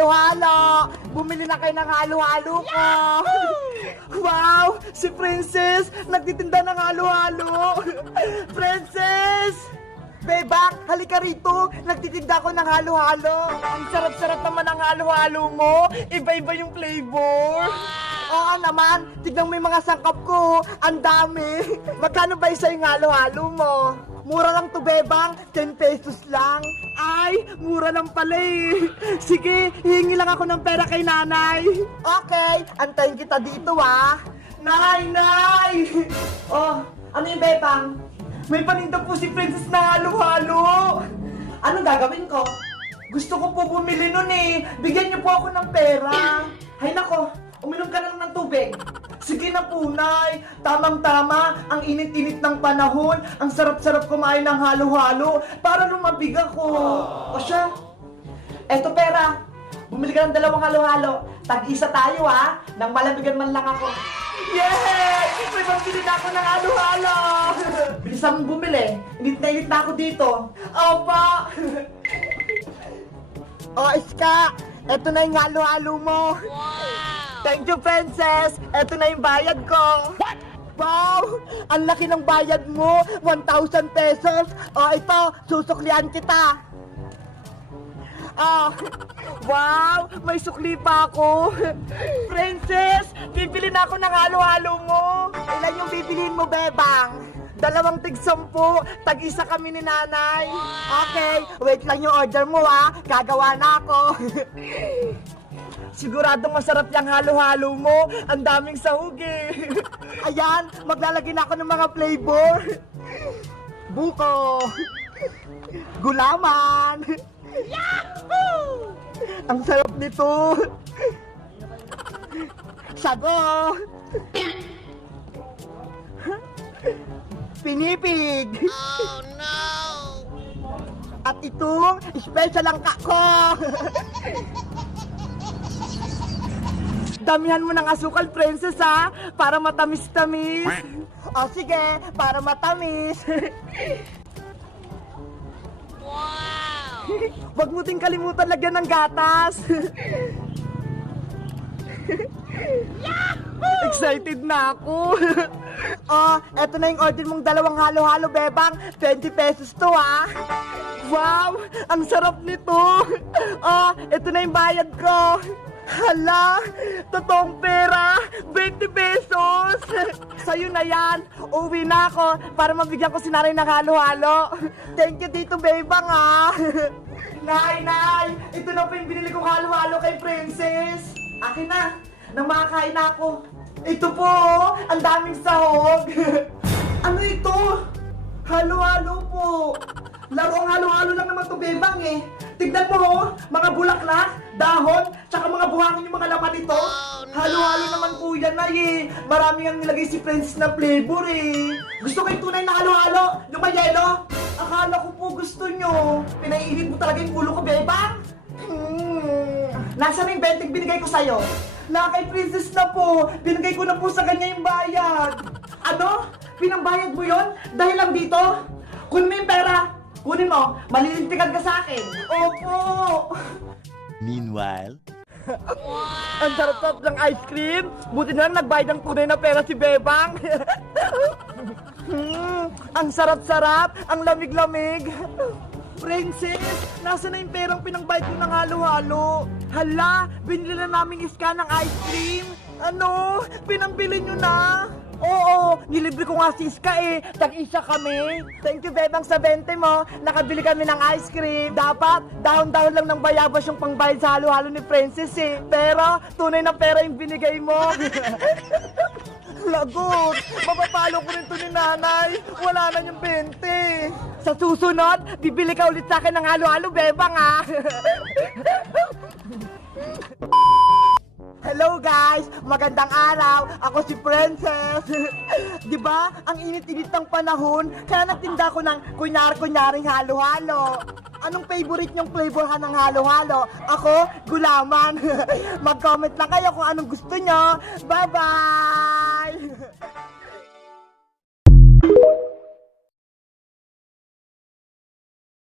halo-halo! Bumili na kayo ng halo-halo ko! Wow! Si Princess! Nagtitinda ng halo-halo! Princess! Bebang, halika rito! Nagtitinda ko ng halo-halo! Ang sarap-sarap naman ang halo-halo mo! Iba-iba yung flavor! Oo naman! Tignan mo yung mga sangkap ko! Ang dami! Magkano ba isa yung halo-halo mo? Mura lang to, Bebang. 10 pesos lang. Ay, mura lang pala eh. Sige, hihingi lang ako ng pera kay nanay. Okay, antayin kita dito ah. Nay! Oh, ano yung Bebang? May paninda po si Princess na halo-halo. Anong gagawin ko? Gusto ko po bumili nun eh. Bigyan niyo po ako ng pera. Hay nako, uminom ka na lang ng tubig. Sige na po, Nay. Tamang-tama, ang init-init ng panahon, ang sarap-sarap kumain ng halo-halo para lumabig ako. O siya, eto pera. Bumili ka ng 2 halo-halo. Tag-isa tayo ha, nang malamigan man lang ako. Yay! May pambili na ako ng halo-halo. Bilisan mong bumili. Init na init na ako dito. Opa! O, Iska, eto na yung halo-halo mo. Thank you, Princess! Eto na yung bayad ko! What? Wow! Ang laki ng bayad mo! 1,000 pesos! O ito, susuklian kita! Wow! May sukli pa ako! Princess! Bibili na ako ng halo-halo mo! Ilan yung bibiliin mo, Bebang? 2 tig-10, tag-isa kami ni nanay! Okay, wait lang yung order mo ha! Gagawa na ako! Siguradong masarap yung halo-halo mo. Ang daming sahog eh. Ayan, maglalagay na ako ng mga flavor. Buko. Gulaman. Yahoo! Ang sarap nito. Sago. Pinipig. Oh no! At itong special ang kako. Damihan mo ng asukal, Princess, ha? Para matamis-tamis. O, sige, para matamis. Wow! Wag mo ting kalimutan lagyan ng gatas. Yahoo! Excited na ako. Eto na yung order mong 2 halo-halo, Bebang. 20 pesos to, ha? Wow! Ang sarap nito. Eto na yung bayad ko. Hala! Totoong pera! 20 pesos! Sa'yo na yan! Uwi na ako para mabigyan ko si nanay ng halo-halo! Thank you dito, Bebang ah! Nay! Ito na po yung binili kong halo-halo kay Princess! Akin na! Nang makakain na ako! Ito po! Ang daming sahog! Ano ito? Halo-halo po! Larong halo-halo lang naman to, Bebang eh! Tignan mo oh, mga bulaklak, dahon, tsaka mga buhangin yung mga laman nito. Halo-halo naman po yan ay eh. Marami ang nilagay si Princess na flavor eh. Gusto ko yung tunay na halo-halo, yung may yelo. Akala ko po gusto nyo. Pinaiinit mo talaga yung ulo ko, Bebang. Nasaan na yung 20 binigay ko sa'yo? Na kay Princess na po. Binigay ko na po sa kanya yung bayad. Ano? Pinambayad mo yon? Dahil lang dito? Kunin mo yung pera. Kunin mo, malilintikan ka sa akin. Opo! Meanwhile... Ang sarap-sarap ng ice cream. Buti na lang nagbayad ng tunay na pera si Bebang. Ang sarap-sarap, ang lamig-lamig. Princess, nasa na yung perang pinangbayad ko ng halo-halo? Hala, binili na namin iska ng ice cream. Ano? Pinambili nyo na? Oo, nilibre ko nga si Iska eh. Tag-isa kami. Thank you, Bebang, sa 20 mo. Nakabili kami ng ice cream. Dapat, dahon-dahon lang ng bayabas yung pangbayad sa halo-halo ni Princess eh. Pero, tunay na pera yung binigay mo. Lagot! Mapapalo ko rin to ni nanay. Wala na yung 20. Sa susunod, bibili ka ulit sa akin ng halo-halo, Bebang ah. Hello guys! Magandang araw! Ako si Princess! Di ba? Ang init-init ng panahon, kaya nagtinda ko ng kunyari-kunyaring halo-halo. Anong favorite niyong flavorhan ng halo-halo? Ako, gulaman. Mag-comment lang kayo kung anong gusto niyo. Bye-bye!